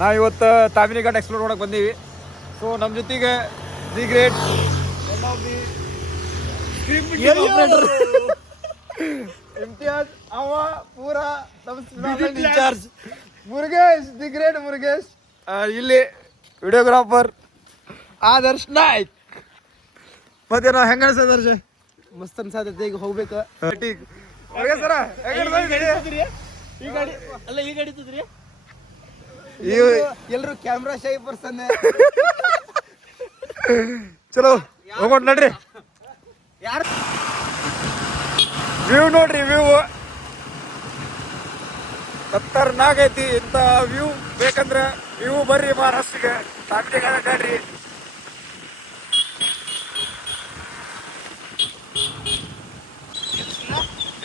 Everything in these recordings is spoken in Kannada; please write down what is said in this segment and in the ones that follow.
ನಾವು ಇವತ್ತು ತಾಮಿನಿ ಘಾಟ್ ಎಕ್ಸ್ಪ್ಲೋರ್ ಮಾಡಕ್ಕೆ ಬಂದೀವಿ. ಸೊ ನಮ್ಮ ಜೊತೆಗೆ ದಿ ಗ್ರೇಟ್ ಇಮ್ತಿಯಾಜ್ ಅವ ಪೂರಾ incharge Murugesh, the great Murugesh. ಇಲ್ಲಿ ವಿಡಿಯೋಗ್ರಾಫರ್ ಆದರ್ಶ್ ನಾಯ್ಕ್. ಮತ್ತೆ ನಾವು ಹೆಂಗ ಅನ್ಸದರ್ಜ ಮಸ್ತ್ ಅನ್ಸಾತೈತಿ. ಈಗ ಹೋಗ್ಬೇಕು. ಸರ ಈ ಗಾಡಿ ಅಲ್ಲ, ಈ ಗಾಡಿ ತದ್ರಿ ಎಲ್ರು ಕ್ಯಾಮ್ರಾ ಶೈ ಪರ್ಸನ್. ಚಲೋ ಹೋಗೋಣ ನಡ್ರಿ. ಯಾರು ವ್ಯೂ ನೋಡ್ರಿ, ವ್ಯೂ ಖತರ್ನಾಕ್ ಐತಿ. ಇಂಥ ವ್ಯೂ ಬೇಕಂದ್ರೆ ನೀವು ಬರ್ರಿ ಮಹಾರಾಷ್ಟ್ರಗೆ, ತಾಮಿನಿ ಘಾಟ್ ಅಡ್ಡಾಡ್ರಿ.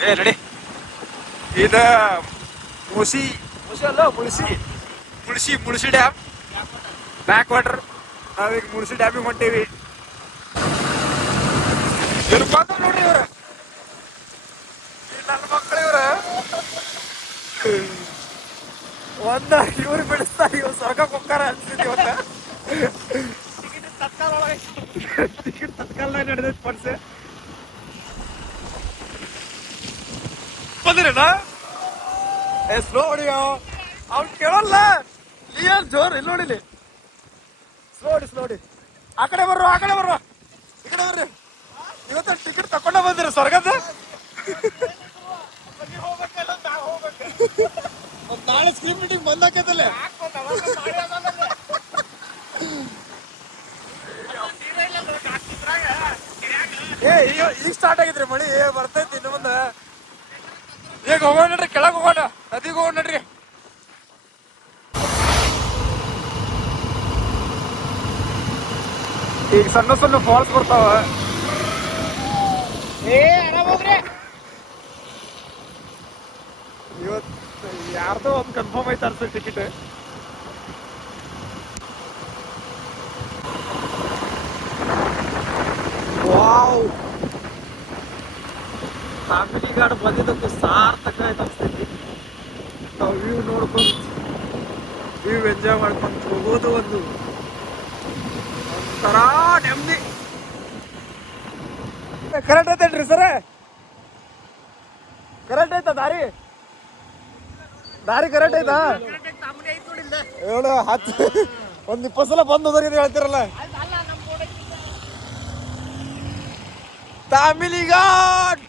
ಏ ನಡಿ. ಇದು ಮುಳ್ಸಿ ಅಲ್ಲ, ಮುಳ್ಸಿ ಡ್ಯಾಮ್ ಬ್ಯಾಕ್ ವಾಟರ್. ನಾವೀಗ ಮುಳ್ಸಿ ಡ್ಯಾಮಿಗೆ ಹೊಂಟೀವಿ. ನೋಡ್ರಿ ಇವ್ರ ನನ್ನ ಮಕ್ಕಳು, ಇವ್ರ ಇವ್ರು ಬಿಡಿಸ್ತಾ ಇವ್ರು ಸ್ವರ್ಗಕ್ಕೆ ಹೋಗ್ತಾರ ಅನ್ಸಿದ್ವಿ. ಇವತ್ತ ಟಿಕೆಟ್ ತತ್ಕಾಲ ನಡೆದೈತಿ ಪರ್ಸೆ. ಬಂದ್ರೇನ ಸ್ಲೋ ಹೊಡಿಯೋ, ಅವ್ನು ಕೇಳಲ್ಲ. ಏನ್ ಜೋರ್ ಇಲ್ಲಿ ನೋಡಿಲಿ. ಸ್ಲೋ ಹೊಡಿ. ಆ ಕಡೆ ಬರುವ ಈ ಕಡೆ ಬರ್ರಿ. ಇವತ್ತ ಟಿಕೆಟ್ ತಕೊಂಡ ಬಂದಿರ ಸ್ವರ್ಗದ. ನಾಳೆ ಸ್ಕ್ರೀನ್ ಮೀಟಿಂಗ್ ಬಂದಾಕೈತಲ್ಲೇ. ಈಗ ಸ್ಟಾರ್ಟ್ ಆಗಿದ್ರಿ ಮಳಿ, ಬರ್ತೈತಿ ಇನ್ನು ಮುಂದೆ. ಈಗ ಹೋಗೋಣ ನಡ್ರಿ, ಕೆಳಗೆ ಹೋಗೋಣ, ನದಿಗೆ ಹೋಗೋಣ ನಡ್ರಿ. ಈಗ ಸಣ್ಣ ಫಾಲ್ಸ್ ಬರ್ತಾವ. ಇವತ್ತು ಯಾರ್ದೋ ಒಂದು ಕನ್ಫರ್ಮ್ ಐತೆ ಅನ್ಸ ಟಿಕೆಟ್. ವಾವ್, ತಾಮಿನಿ ಘಾಟ್ ಬಂದಿದ್ದಕ್ಕೂ ಸಾರ್ಥಕ ಆಯ್ತು ಅನ್ಸ್ತೈತಿ. ನಾವು ವ್ಯೂ ನೋಡ್ಕೊಂಡು, ವ್ಯೂ ಎಂಜಾಯ್ ಮಾಡ್ಕೊಂಡು ಹೋಗೋದು ಒಂಥರ ನೆಮ್ಮದಿ. ಕರೆಕ್ಟ್ ಐತೇನ್ರಿ ಸರ? ಕರೆಕ್ಟ್ ಐತ ದಾರಿ ಕರೆಕ್ಟ್ ಐತಾ? ಹೇಳು 10-20 ಸಲ ಬಂದು ಹೋದ್ರಿ ಹೇಳ್ತಿರಲ್ಲ. ತಾಮಿನಿ ಘಾಟ್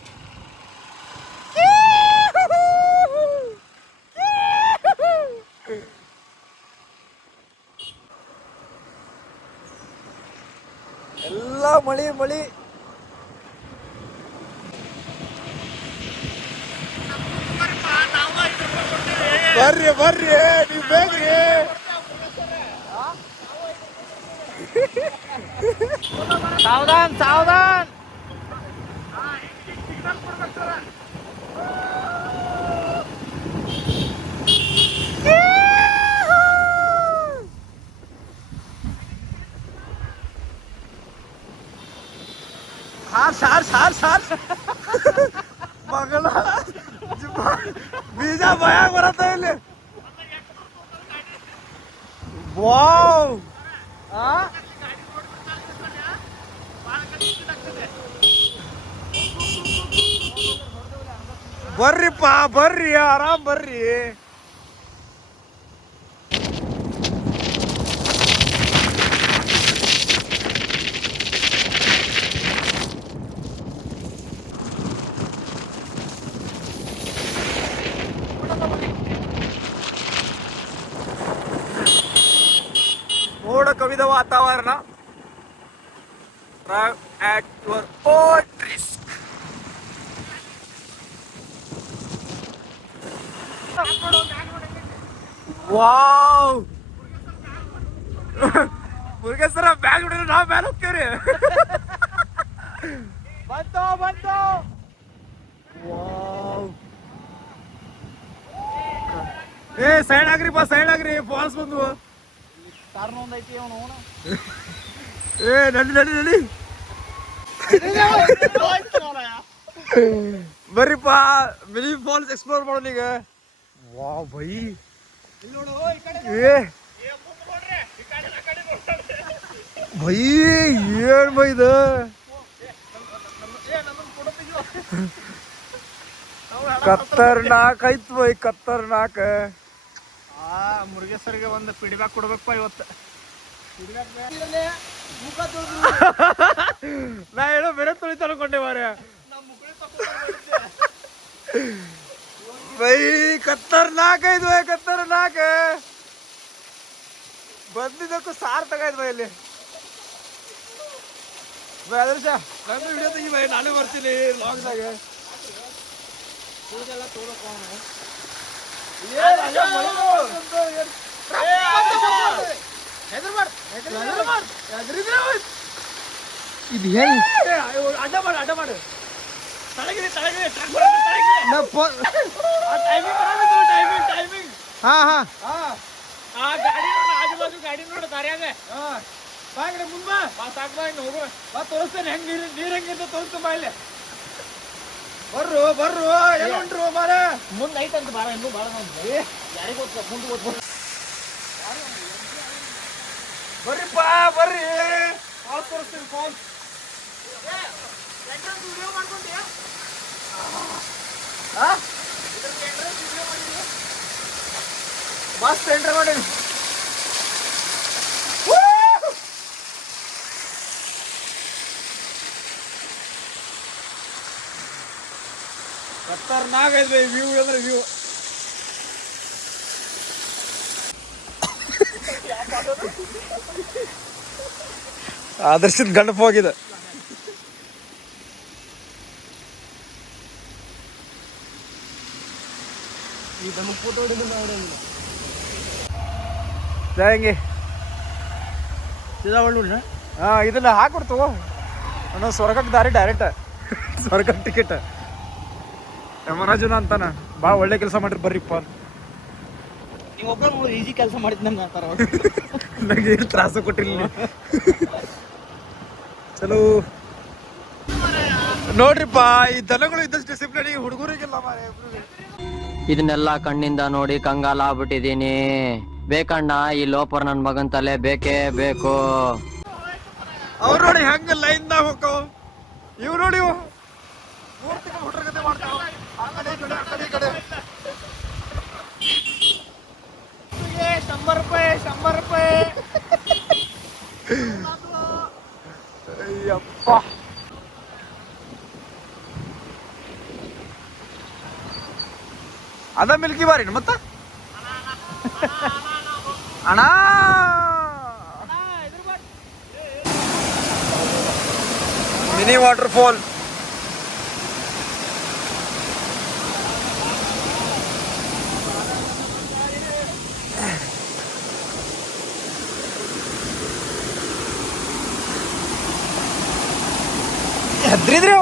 ಎಲ್ಲ ಮಳಿ. ಬರ್ರಿ ನೀವು ಬೇಕ್ರಿ. ಸಾವಧಾನ್. ಸಾರ್ ಮಗಳ ಬೀಜ ಭಯಾಗ ಬರತ್ತ ಇಲ್ಲಿ. ವಾವ್, ಬರ್ರಿಪ್ಪ ಬರ್ರಿ, ಆರಾಮ್ ಬರ್ರಿ. ಮೋಡ ಕವಿದ ವಾತಾವರಣ. Drive at your own risk. Wow, Murugeshwara bag ಬಿಡಿದ್ರೆ ನಾವು ಬ್ಯಾಗ್ ಹೋಗ್ತೇವ್ರಿ. ಬಂತು. ವಾವ್, ಸೈಡ್ ಆಗ್ರಿ, ಫಾಲ್ಸ್ ಬಂದು. ನಡಿ ಬರ್ರಿಪ್ಪ, ಮಿನಿ ಫಾಲ್ಸ್ ಎಕ್ಸ್ಪ್ಲೋರ್ ಮಾಡೋಣ ಈಗ. ವಾವ್ ಬೈ, ಬೈ ಏನ್ ಬೈ ಇದು ಖತರ್ನಾಕ್ ಐತ್ ಬೈ ಖತರ್ನಾಕ್. ಮುರುಗೇಶ್ವರಿಗೆ ಒಂದು ಫೀಡ್ಬ್ಯಾಕ್ ಕೊಡ್ಬೇಕಪ್ಪ ಇವತ್ತು. ನಾ ಹೇಳೋ ಬೇರೆ ತೊಳಿತ ಅನ್ಕೊಂಡೆ ಮಾರ. ಬೈ ಖತರ್ನಾಕ್ ಐತ್ ಬೈ ಖತರ್ನಾಕ್. ಬಂದಿದ್ದಕ್ಕೂ ಸಾರ್ಥಕ ಆಯ್ತು ಬೈ ಇಲ್ಲಿ. ಬೈ ಆದರ್ಶ ನಾನು ವಿಡಿಯೋ ತೆಗಿ ಬೈ, ನಾನು ಬರ್ತೀನಿ ಲಾಗ್ದಾಗ. ಇದು ಹೆಂಗ್ ಅಡ್ಡ ಮಾಡು ತಳಗಿದೆ ಟೈಮಿಂಗ್. ಹಾ ಹಾ ಆ ಗಾಡಿ ನೋಡ, ಆಜು ಬಾಜು ಗಾಡಿ ನೋಡ ದಾರ್ಯಾಗ. ಬಾಗ್ರೆ ಮುಂದ್ ಬಾ ಸಾಕ್ ಬಾ, ಇನ್ನು ಹೋಗುವ ಬಾ, ತೋರಿಸ್ತೇನೆ ಹೆಂಗ್ ನೀರ್ ಹೆಂಗಿರ್ತ ತೋರಿಸ್ತು ಬಾ. ಇಲ್ಲಿ ಬರ್ರು ಎಲ್ಲ ಉಂಟ್ರು ಮಾರ. ಮುಂದ್ ಐತಂತ ಬಾರ, ಇನ್ನೂ ಬಾಳ ಯಾರಿಗ ಗೊತ್ತ ಮುಂದೆ ಓದ್ಬೋದು. ಬರ್ರಿಪ್ಪ ಬರ್ರಿ, ಫಾಲ್ಸ್ ತೋರಿಸ್ತೀನಿ ಫಾಲ್ಸ್. ಮಸ್ತ್ ಎಂಟ್ರಿ ಮಾಡೀನಿ. ಖತರ್ನಾಕ್ ಐತ್ ಬೈ ವ್ಯೂ ಅಂದ್ರೆ ವ್ಯೂ. ಆದರ್ಶದ ಗಂಡಪ್ಪ ಹೋಗಿದೆ. ಹೆಂಗೆ ಹಾ ಇದನ್ನ ಹಾಕೊಡ್ತು ಅನ್ನೋ ಸ್ವರ್ಗಕ್ಕೆ ದಾರಿ ಡೈರೆಕ್ಟ್, ಸ್ವರ್ಗಕ್ಕೆ ಟಿಕೆಟ್. ಯಮರಾಜನ ಅಂತಾನ ಭಾಳ ಒಳ್ಳೆ ಕೆಲಸ ಮಾಡಿರಿ ಬರ್ರಿಪ್ಪ ಅಂತ. ನೀವು ಒಬ್ಬರು ಈಜಿ ಕೆಲಸ ಮಾಡಿದ್ ಅಂತಾರ. ನನಗೆ ಏನು ತ್ರಾಸ ಕೊಟ್ಟಿಲ್ಲ. ಚಲೋ ನೋಡ್ರಿಪ್ಪ, ಈ ದನಗಳು ಇದ್ದಷ್ಟು ಡಿಸಿಪ್ಲಿನ್ ಈ ಹುಡುಗರಿಗಿಲ್ಲ ಮಾರೆ. ಇದನ್ನೆಲ್ಲ ಕಣ್ಣಿಂದ ನೋಡಿ ಕಂಗಾಲ ಆಗ್ಬಿಟ್ಟಿದೀನಿ. ಬೇಕಣ್ಣ ಈ ಲೋಪರ್ ನನ್ ಮಗನ್ ತಲೆ ಬೇಕೇ ಬೇಕು. ಅವ್ರು ನೋಡಿ ಹೆಂಗ ಲೈನ್ದಾಗ ಹೋಗ್ತಾವ, ಇವ್ ನೋಡಿ ಮೂರ್ ತಿಂಗಳು ಹುಡ್ರ ಕತೆ ಮಾಡ್ತಾವ. ಆ ಕಡೆ ಈ ಕಡೆ, ಆ ಕಡೆ ಈ ಕಡೆ. 100 ರೂಪಾಯಿ. ಅಯ್ಯಪ್ಪ ಅದ ಮಿಲ್ಕಿ ಬಾರಿನ ಮತ್ತ ಅಣ್ಣ. Mini water fall. ಹೆದ್ರಿದ್ರಿ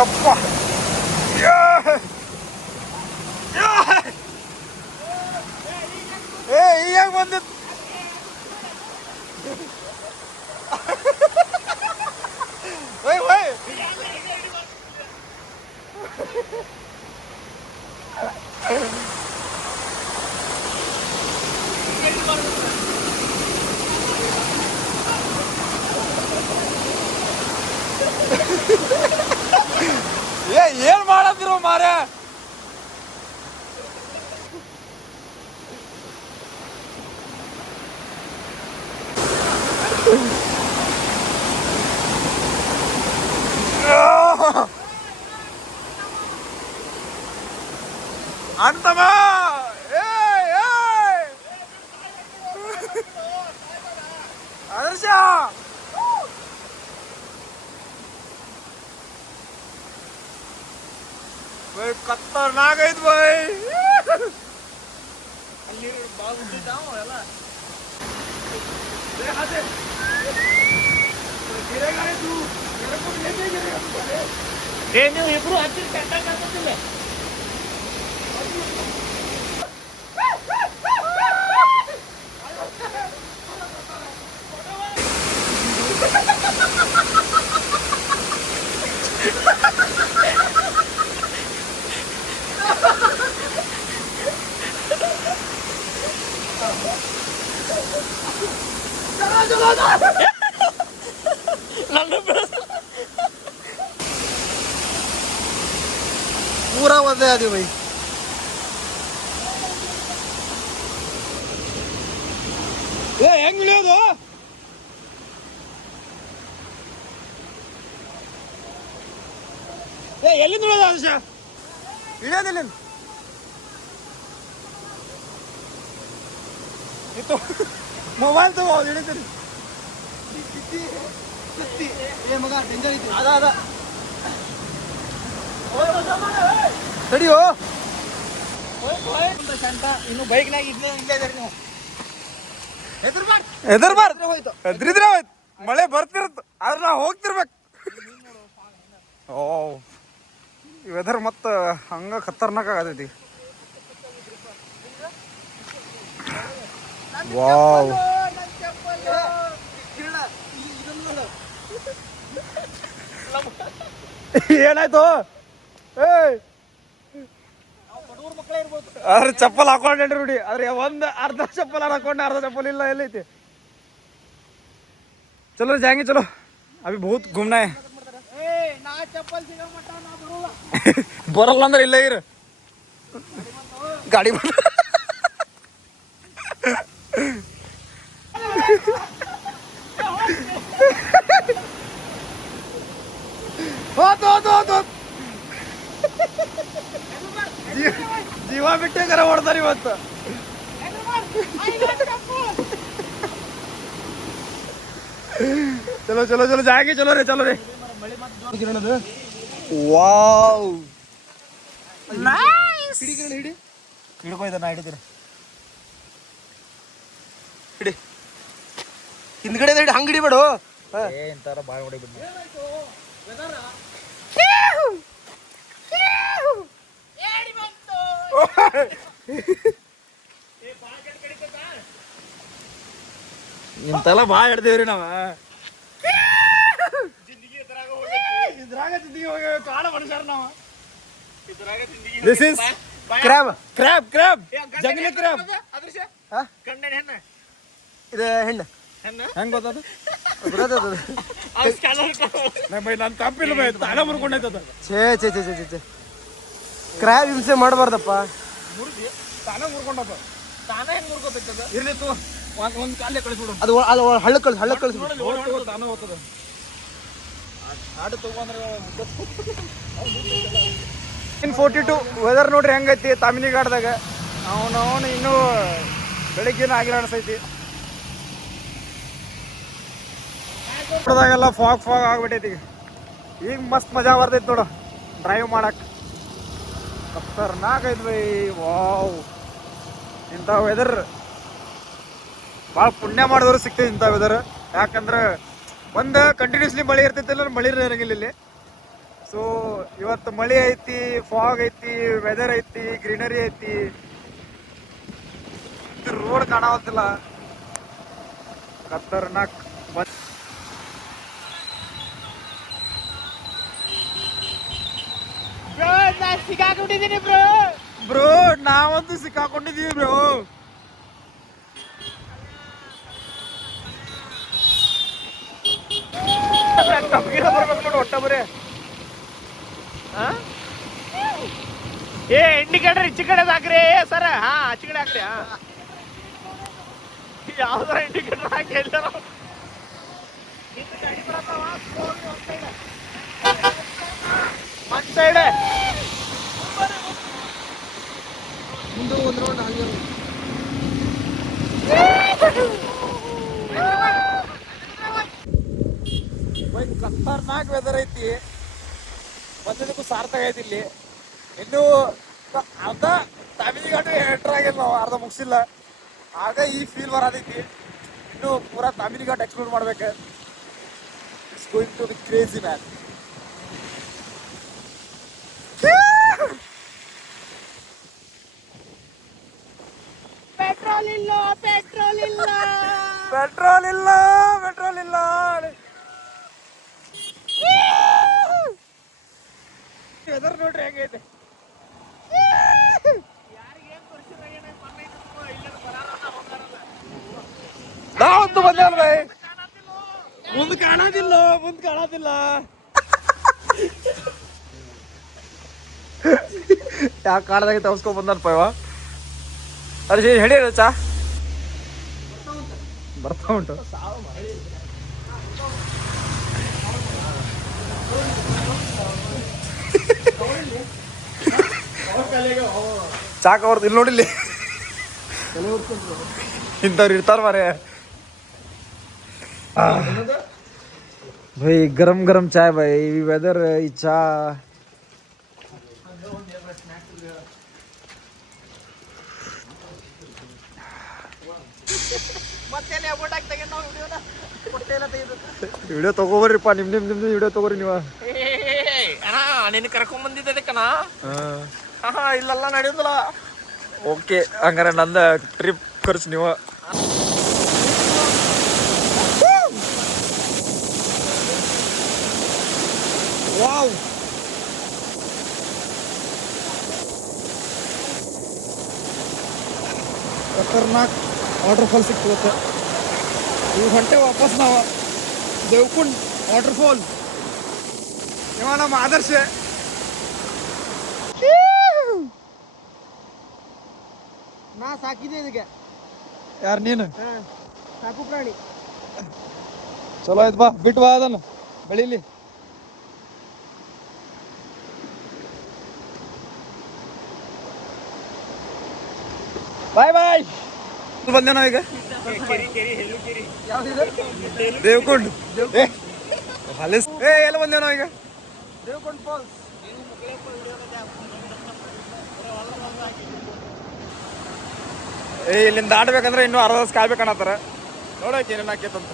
ಯಪ್ಪ. ಏ ಈಗ ಬಂದಿತ್ತು. ಏನ್ ಮಾಡತ್ತಿರೋ ಮಾರ. ಅಂತಮ್ಮ ಆದರ್ಶ ಬೈ ಖತರ್ನಾಕ್ ಐತ್ ಬೈ. ಅಲ್ಲಿ ಬಾಳ ಉದ್ದಿದ್ದಾವ ಎಲ್ಲ. ನೀವು ಇಬ್ರು ಹಚ್ಚಿರ ಕೆಟ್ಟಾಗ ಕಾಣ್ತಿಲ್ಲ. Ha ha ha ha! उतरते जाती भाई. ಏ ಹೆಂಗ್ ಇಳಿಯೋದು? ಏ ಎಲ್ಲಿಂದ ಇಳಿಯೋದು ಆದರ್ಶ? ಇಳಿಯೋದಿಲ್ಲ ಇತ್ತು ಮೊಬೈಲ್ ತಗೋ ಹಿಡಿತೀನಿ. ಏ ಮಗ ಡೇಂಜರ್ ಐತಿ. ಅದ ತಡಿಯೋ ಇನ್ನು ಬೈಕ್ನಾಗ ಇಲ್ಲೇ ಇದ್ದಾರೆ ನೀವು. ಹೆದರ್ಬಾರ್ದು ಹೋಯ್ತು, ಹೆದ್ರಿದ್ರೆ ಹೋಯ್ತು. ಮಳೆ ಬರ್ತಿರತ್ತು ಆದ್ರೆ ನಾವು ಹೋಗ್ತಿರ್ಬೇಕು. ಓ ಈ ವೆದರ್ ಮತ್ತೆ ಹಂಗ ಖತರ್ನಾಕ್ ಆಗತೈತಿ. ವಾವ್ ಏನಾಯ್ತು? ಅದ್ರ ಚಪ್ಪಲ್ ಹಾಕೊಂಡ್ರಿ ರೂಢಿ, ಆದ್ರೆ ಒಂದ್ ಅರ್ಧ ಚಪ್ಪಲ್ ಹಾಕೊಂಡೆ, ಅರ್ಧ ಚಪ್ಪಲ್ ಇಲ್ಲ. ಎಲ್ಲೈತಿ? ಚಲೋ ಜಾಂಗಿ ಚಲೋ. ಅಭಿ ಬಹುತ್ घूमना है. ಬರಲ್ಲ ಅಂದ್ರೆ ಇಲ್ಲ ಇರು ಗಾಡಿ ಬಂದ. ಜೀವ ಬಿಟ್ಟೆ ಕರ ಹೊಡ್ತಾರ ಇವತ್ತು. ಚಲೋ ಚಲೋ ಚಲೋ ಜಾಗಿ ಚಲೋ ರೀ ಚಲೋ ರೀ. ವಾವ್ ಹಿಡಿ ಹಿಡ್ಕೊಯ್ದ ನಾ ಹಿಡಿತೀನಿ. ಹಿಡಿ ಹಿಂದ್ಗಡೆ ಹಿಡಿ, ಹಂಗ್ ಹಿಡಿಬೇಡ. ಇಂತಾರ ಬಾಯ್ ಹೊಡಿ ಬಿಡ್. ಇಂತೆಲ್ಲ ಬಾಯ್ ಹಿಡ್ದೇವ್ರಿ ನಾವ. ಇದ್ರಾಗ ಜಿಂದಗಿ ಹೋಗಿ ಕಾಡ ಮನುಷ್ಯರ ನಾವ. This is crab crab crab ಜಂಗಲಿ ಕ್ರ್ಯಾಬ್. ಇದು ಹೆಣ್ಣು ಹೆಂಗ್ ಗೊತ್ತದು? ನಾನು ತಪ್ಪಿಲ್ಲ ಬೈ, ತಾನ ಮುರ್ಕೊಂಡೈತದ. ಛೇ ಛೇ ಛೇ ಛೇ ಛೇ ಕ್ರ್ಯಾಬ್ ಹಿಂಸೆ ಮಾಡಬಾರ್ದಪ್ಪ. ತಾನ ಮುರ್ಕೊಂಡಪ್ಪ. ತಾನ ಹೆಂಗ್ ಮುರ್ಕೋಬೇಕದ? ಇರ್ಲಿ ತೂ ಒಂದ್ ಕಾಲೇ ಕಳಿಸ್ಬಿಡು. ಅದು ಅದು ಹಳ್ಳ ಕಳಿಸ್ ತಾನ ಹೋಗ್ತದ. ಆಡು ತಗೊಂಡ್ರೆ 42 ವೆದರ್ ನೋಡ್ರಿ ಹೆಂಗೈತಿ ತಾಮಿನಿಗಾಡ್ದಾಗ. ಅವನವನು ಇನ್ನೂ ಬೆಳಿಗ್ಗೆನ ಆಗಿಲ್ಲ ಅನ್ಸೈತಿ. ನೋಡ್ದಾಗೆಲ್ಲ ಫಾಗ್ ಆಗ್ಬಿಟ್ಟೈತಿ. ಈಗ ಮಸ್ತ್ ಮಜಾ ಬರ್ತೈತಿ ನೋಡು ಡ್ರೈವ್ ಮಾಡಕ್. ಖತರ್ನಾಕ್ ಐತಿ ಬೈ. ವಾವ್ ಇಂಥ ವೆದರ್ ಭಾಳ ಪುಣ್ಯ ಮಾಡಿದವರು ಸಿಗ್ತೈತಿ ಇಂಥ ವೆದರ್. ಯಾಕಂದ್ರೆ ಒಂದು ಕಂಟಿನ್ಯೂಸ್ಲಿ ಮಳೆ ಇರ್ತೈತಿಲ್ಲ, ಮಳೆ ಇರಂಗಿಲ್ಲ ಇಲ್ಲಿ. ಸೊ ಇವತ್ತು ಮಳೆ ಐತಿ, ಫಾಗ್ ಐತಿ, ವೆದರ್ ಐತಿ, ಗ್ರೀನರಿ ಐತಿ. ರೋಡ್ ಕಾಣವತ್ತಿಲ್ಲ, ಖತರ್ನಾಕ್. ಸಿಕ್ಕಾಕೊಂಡಿದ್ದೀನಿ ಬ್ರೋ. ನಾವಂತೂ ಸಿಕ್ಕಾಕೊಂಡಿದೀವಿ ಬ್ರೋ. ಒಟ್ಟ ಬರೇ ಇಂಡಿಕೇಟರ್ ಈಚೆ ಕಡೆ ಹಾಕ್ರಿ ಸರ್. ಹಾ ಆಚೆ ಕಡೆ ಹಾಕ್ರಿ. ಯಾವ್ದಾರ ಇಂಡಿಕೇಟರ್ ಹಾಕಿ ಎಲ್ಲಾರ ಒಂದ್ ಸೈಡ್ ಮುಂದೆ ಒಂದು ರೌಂಡ್ ಹಂಗೆ. ಖತರ್ನಾಕ್ ವೆದರ್ ಐತಿ. ಬಂದಿದ್ದಕ್ಕೂ ಸಾರ್ಥಕ ಐತಿ. ಇಲ್ಲಿ ಇನ್ನು ಅರ್ಧ ತಾಮಿನಿಘಾಟು ಎಂಟರ್ ಆಗಿಲ್ಲ, ನಾವು ಅರ್ಧ ಮುಗಿಸಿಲ್ಲ. ಆಗ ಈ ಫೀಲ್ ಬರತೈತಿ. ಇನ್ನು ಪೂರಾ ತಾಮಿನಿಘಾಟ್ ಎಕ್ಸ್ಪ್ಲೋರ್ ಮಾಡ್ಬೇಕು. It's going to B crazy man. Petrol ಇಲ್ಲ ಪೆಟ್ರೋಲ್ ಇಲ್ಲ ಪೆಟ್ರೋಲ್ ಇಲ್ಲ ಪೆಟ್ರೋಲ್ ಇಲ್ಲ. ವೆದರ್ ನೋಡ್ರಿ ಹೆಂಗೈತೆ. ನಾವಂತೂ ಬಂದೇವಲ್ಲ ಬೈ. ಮುಂದ್ ಕಾಣೋದಿಲ್ಲ ಯಾ ಕಾಡದಾಗ ತವಸ್ಕೊಂಡ್ ಬಂದನಪ್ಪ ಇವ. ಅರ್ಜಿ ಹೇಳಿ ಚಾ ಬರ್ತಾ ಉಂಟು. ಚಾಕ್ ಅವ್ರದ್ದು ಇಲ್ಲಿ ನೋಡಿಲ್ಲಿ ಇಂಥವ್ರು ಇರ್ತಾರ ಮಾರೆ. भाई गरम गरम चाय भाई वेदर इच्छा ವಿಡಿಯೋ ತಗೋಬರ್ರಿಪ್ಪ. ನಿಮ್ದು ವಿಡಿಯೋ ತಗೋರಿ ನೀವು. ನಿನ್ನ ಕರ್ಕೊಂಡ್ ಬಂದಿದ್ದೆ ಕಣ. ಇಲ್ಲೆಲ್ಲ ನಡೆಯೋದಿಲ್ಲ. ಓಕೆ ಹಂಗಾರೆ ನಂದ ಟ್ರಿಪ್ ಖರ್ಚು ನೀವು. ವಾವ್ ಖತರ್ನಾಕ್ ವಾಟರ್ ಫಾಲ್ ಸಿಕ್ತು. ಈ ಹೊಂಟೆ ವಾಪಸ್ ನಾವು ದೇವಕುಂಡ್ ವಾಟರ್ ಫಾಲ್. ಇವ ನಮ್ಮ ಆದರ್ಶ. ನಾ ಸಾಕಿದೆ ಇದಕ್ಕೆ. ಯಾರು ನೀನು? ಸಾಕು ಪ್ರಾಣಿ. ಚಲೋ ಆಯ್ತು ಬಾ ಬಿಟ್ಟು ಬಾ ಅದನ್ನು ಬೆಳಿಲಿ. ಬಾಯ್ ಬಾಯ್. ಬಂದೆ ನಾವೀಗ ದೇವಕುಂಡ್. ಎಲ್ಲ ಬಂದೇವ್ ನಾವೀಗ ದೇವಕೊಂಡ್ ಫಾಲ್ಸ್. ಇಲ್ಲಿಂದ ದಾಟ್ಬೇಕಂದ್ರೆ ಇನ್ನೂ ಅರ್ಧ ತಾಸು ಕಾಯ್ಬೇಕನ್ನತ್ತಾರ. ನೋಡಕ್ಕೆ ಏನೇನು ಆಕೇತಂತ.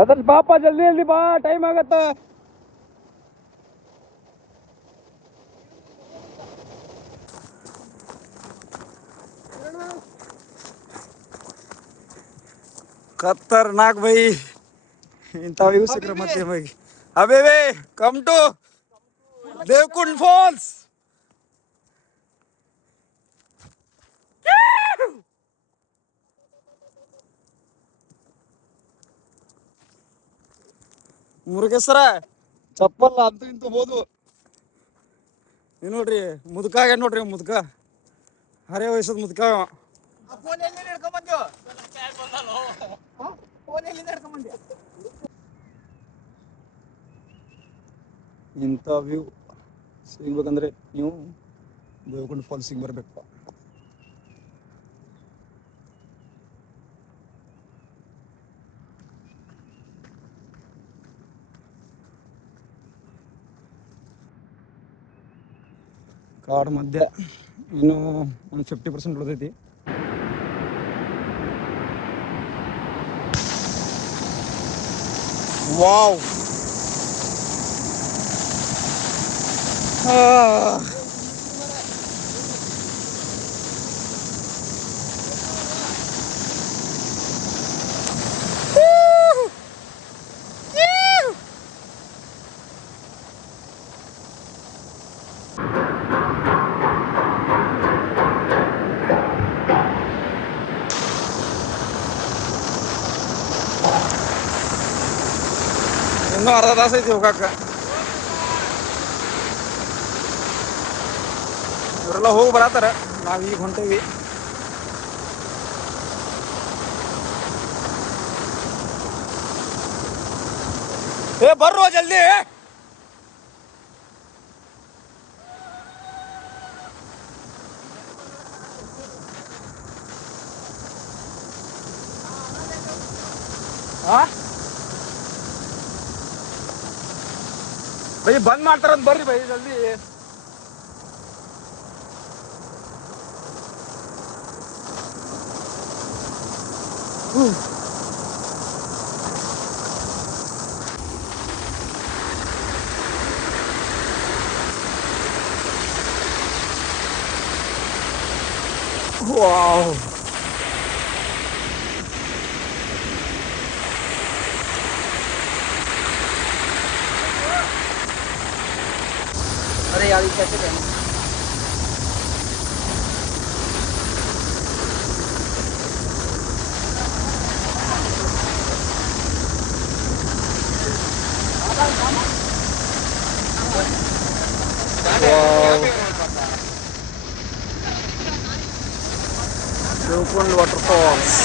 ಅದನ್ನ ಬಾಪ ಜಲ್ದಿ ಜಲ್ದಿ ಬಾ, ಟೈಮ್ ಆಗತ್ತ. ಖತರ್ನಾಕ್ ಬೈ. ಇಂಥ ವ್ಯೂ ಸಿಕ್ಕ್ರೆ ಮತ್ತೆ ಬೈ. ಅಬೇಬೇ come to Devkund falls. Murugeshwara ಚಪ್ಪಲ್ಲ ಅಂತೂ ಇಂತೂ ಹೋದು. ನೀವು ನೋಡ್ರಿ ಮುದುಕ ಆಗ್ಯಾನ ನೋಡ್ರಿ. ಮುದುಕ ಹರೇ ವಯಸ್ಸದ ಮುದುಕ. ಫೋನ್ ಎಲ್ಲಿ ಹಿಡ್ಕೊಂಬಂದ್ಯೋ? ಫೋನ್ ಎಲ್ಲಿಂದ ಹಿಡ್ಕೊಂಬಂದ್ಯೋ? ಇಂಥ ವ್ಯೂ ಸಿಗ್ಬೇಕಂದ್ರೆ ನೀವು ದೇವಕುಂಡ್ ಫಾಲ್ಸಿಗೆ ಬರ್ಬೇಕು. ಕಾಡ್ ಮಧ್ಯ ಇನ್ನು ಒಂದು 50% ಉಳಿದೈತಿ. ವಾವ್. ಇನ್ನೂ ಅರ್ಧ ತಾಸು ಐತಿ ಹೋಗಾಕ. ಇವರೆಲ್ಲ ಹೋಗಿ ಬರತ್ತಾರ, ನಾವು ಈಗ ಹೊಂಟೇವಿ. ಏ ಬರ್ರೋ ಜಲ್ದಿ. ಬೈ ಬಂದ್ ಮಾಡ್ತಾರಂತ ಬರ್ರಿ ಬೈ ಜಲ್ದಿ. ವಾವ್. अरे यार ये कैसे करना? Devkund water falls.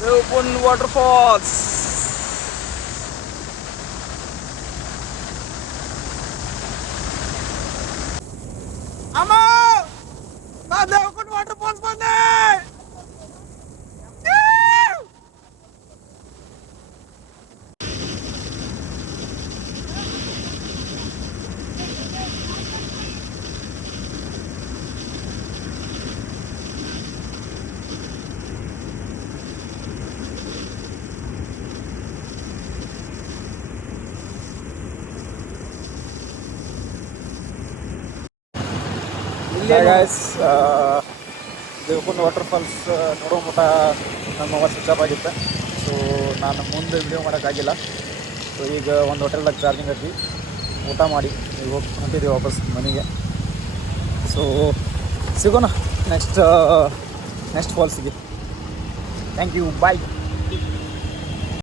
Devkund water falls. ಅಮ್ಮ ಬಾ ದೇವಕೊಂಡ್ ವಾಟರ್ ಫಾಲ್ಸ್ ಬಂದೆ. ಗೈಸ್, ದೇವಕೊಂಡ್ ವಾಟರ್ ಫಾಲ್ಸ್ ನೋಡೋ ಮಟ್ಟ ನಮ್ಮ ಮೊಬೈಲ್ ಸ್ವಿಚ್ ಆಫ್ ಆಗಿತ್ತು. ಸೊ ನಾನು ಮುಂದೆ ವಿಡಿಯೋ ಮಾಡೋಕ್ಕಾಗಿಲ್ಲ. ಸೊ ಈಗ ಒಂದು ಹೋಟೆಲ್ದಾಗ ಚಾರ್ಜಿಂಗ್ ಐತಿ, ಊಟ ಮಾಡಿ ಈಗ ಹೋಗಿ ಹೊಂಟಿದ್ದೀವಿ ವಾಪಸ್ ಮನೆಗೆ. ಸೊ ಸಿಗೋಣ ನೆಕ್ಸ್ಟ್ ಫಾಲ್ಸಿಗೆ. Thank you, bye.